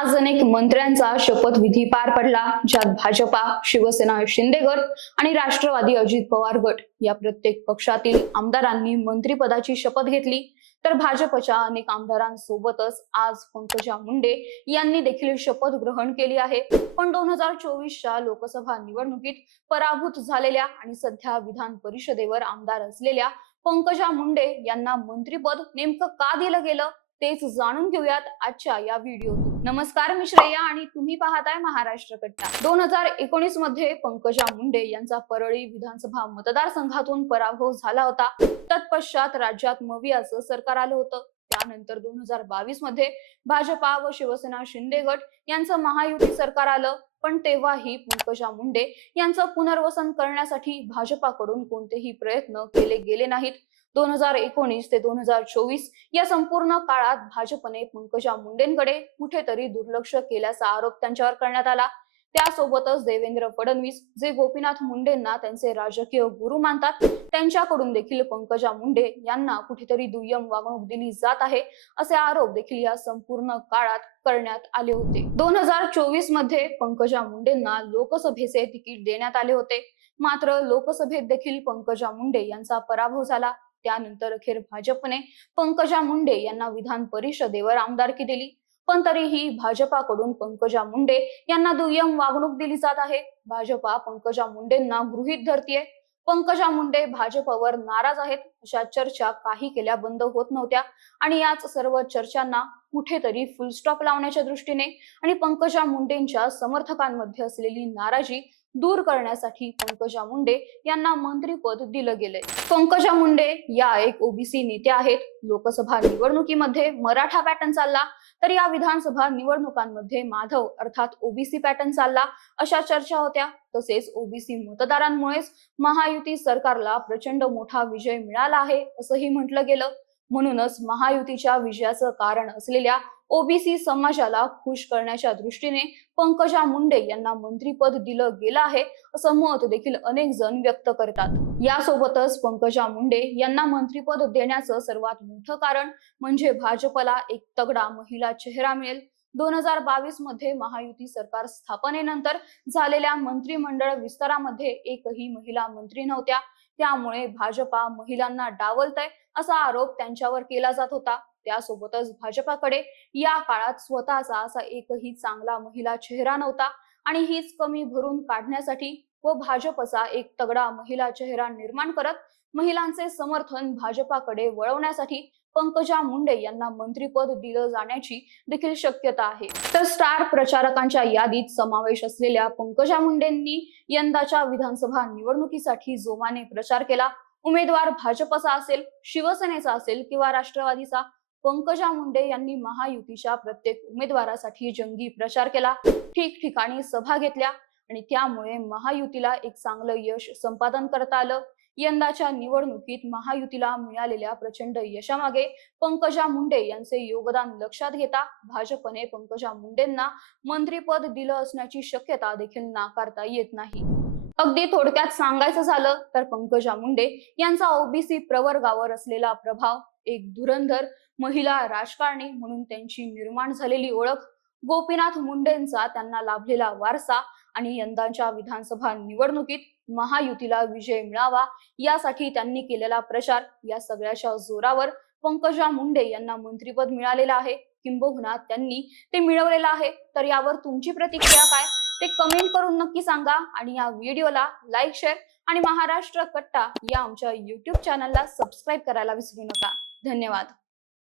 आज अनेक मंत्र्यांचा शपथविधी पार पडला ज्यात भाजपा शिवसेना शिंदे गट आणि राष्ट्रवादी अजित पवार गट या प्रत्येक पक्षातील आमदारांनी मंत्रिपदाची शपथ घेतली. तर भाजपच्या अनेक आमदारांसोबतच आज पंकजा मुंडे यांनी देखील शपथ ग्रहण केली आहे. पण दोन हजार चोवीसच्या लोकसभा निवडणुकीत पराभूत झालेल्या आणि सध्या विधान परिषदेवर आमदार असलेल्या पंकजा मुंडे यांना मंत्रिपद नेमकं का दिलं गेलं? तेच जाणून घेऊयात आजच्या या व्हिडिओतून. नमस्कार मी श्रेया आणि तुम्ही पाहताय महाराष्ट्र कट्टा. दोन हजार एकोणीसमध्ये पंकजा मुंडे यांचा परळी विधानसभा मतदारसंघातून पराभव झाला होता. तत्पश्चात राज्यात मवियाचं सरकार आलं होतं. त्यानंतर दोन हजार बावीसमध्ये भाजपा व शिवसेना शिंदे गट यांचं महायुती सरकार आलं. पण तेव्हाही पंकजा मुंडे यांचं पुनर्वसन करण्यासाठी भाजपाकडून कोणतेही प्रयत्न केले गेले नाहीत. दोन हजार एकोणीस ते दोन हजार चोवीस या संपूर्ण काळात भाजपने पंकजा मुंडेंकडे कुठेतरी दुर्लक्ष केल्याचा आरोप त्यांच्यावर करण्यात आला. त्यासोबतच देवेंद्र फडणवीस जे गोपीनाथ मुंडेंना त्यांचे राजकीय गुरु मानतात त्यांच्याकडून देखील पंकजा मुंडे यांना कुठेतरी दुय्यम वागणूक दिली जात आहे असे आरोप देखील या संपूर्ण काळात करण्यात आले होते. दोन हजार चोवीसमध्ये पंकजा मुंडेंना लोकसभेचे तिकीट देण्यात आले होते. मात्र लोकसभेत देखील पंकजा मुंडे यांचा पराभव झाला. त्यानंतर अखेर भाजपने पंकजा मुंडे यांना विधान परिषदेवर आमदारकी दिली. पण तरीही भाजपाकडून पंकजा मुंडे यांना दुय्यम वागणूक दिली जात आहे. भाजपा पंकजा मुंडेंना गृहीत धरतीये. पंकजा मुंडे भाजपवर नाराज आहेत. अशा चर्चा काही केल्या बंद होत नव्हत्या. आणि याच सर्व चर्चांना कुठेतरी फुलस्टॉप लावण्याच्या दृष्टीने आणि पंकजा मुंडेंच्या समर्थकांमध्ये असलेली नाराजी दूर करण्यासाठी पंकजा मुंडे यांना मंत्रीपद दिलं गेलंय. पंकजा मुंडे या एक ओबीसी नेत्या आहेत. लोकसभा निवडणुकीमध्ये मराठा पॅटर्न चालला तर या विधानसभा निवडणुकांमध्ये माधव अर्थात ओबीसी पॅटर्न चालला अशा चर्चा होत्या. तसेच ओबीसी मतदारांमुळेच महायुती सरकारला प्रचंड मोठा विजय मिळाला आहे असंही म्हटलं गेलं. म्हणूनच महायुतीच्या विजयाचं कारण असलेल्या ओबीसी समाजाला खुश करण्याच्या दृष्टीने पंकजा मुंडे यांना मंत्रीपद दिलं गेलं आहे असं मत देखील अनेक जण व्यक्त करतात. यासोबतच पंकजा मुंडे यांना मंत्रीपद देण्याचं सर्वात मोठं कारण म्हणजे भाजपला एक तगडा महिला चेहरा मिळेल. दोन हजार बावीसमध्ये महायुती सरकार स्थापनेनंतर झालेल्या मंत्रिमंडळ विस्तारामध्ये एकही महिला मंत्री नव्हत्या. त्यामुळे भाजपा महिलांना डावलतय असा आरोप त्यांच्यावर केला जात होता. त्यासोबतच भाजपाकडे या काळात स्वतःचा असा एकही चांगला महिला चेहरा नव्हता आणि हीच कमी भरून काढण्यासाठी व भाजपचा एक तगडा महिला चेहरा निर्माण करत महिलांचे समर्थन भाजपाकडे वळवण्यासाठी पंकजा मुंडे यांना मंत्रीपद दिलं जाण्याची देखील शक्यता आहे. तर स्टार प्रचारकांच्या यादीत समावेश असलेल्या पंकजा मुंडेंनी यंदाच्या विधानसभा निवडणुकीसाठी जोमाने प्रचार केला. उमेदवार भाजपचा असेल शिवसेनेचा असेल किंवा राष्ट्रवादीचा पंकजा मुंडे यांनी महायुतीच्या प्रत्येक उमेदवारासाठी जंगी प्रचार केला. ठिकठिकाणी सभा घेतल्या आणि त्यामुळे महायुतीला एक चांगलं यश संपादन करता आलं. यंदाच्या निवडणुकीत महायुतीला मिळालेल्या प्रचंड यशामागे पंकजा मुंडे यांचे योगदान लक्षात घेता भाजपने पंकजा मुंडेंना मंत्रीपद दिलं असण्याची शक्यता देखील नाकारता येत नाही. अगदी थोडक्यात सांगायचं झालं तर पंकजा मुंडे यांचा ओबीसी प्रवर्गावर असलेला प्रभाव एक धुरंधर महिला राजकारणी म्हणून त्यांची निर्माण झालेली ओळख गोपीनाथ मुंडेंचा त्यांना लाभलेला वारसा आणि यंदाच्या विधानसभा निवडणुकीत महायुतीला विजय मिळावा यासाठी त्यांनी केलेला प्रचार या सगळ्याच्या जोरावर पंकजा मुंडे यांना मंत्रीपद मिळालेलं आहे. किंबहुना त्यांनी ते मिळवलेलं आहे. तर यावर तुमची प्रतिक्रिया काय? ते कमेंट करून नक्की सांगा आणि या व्हिडिओला लाईक शेअर आणि महाराष्ट्र कट्टा या आमच्या युट्यूब चॅनलला सबस्क्राईब करायला विसरू नका. धन्यवाद.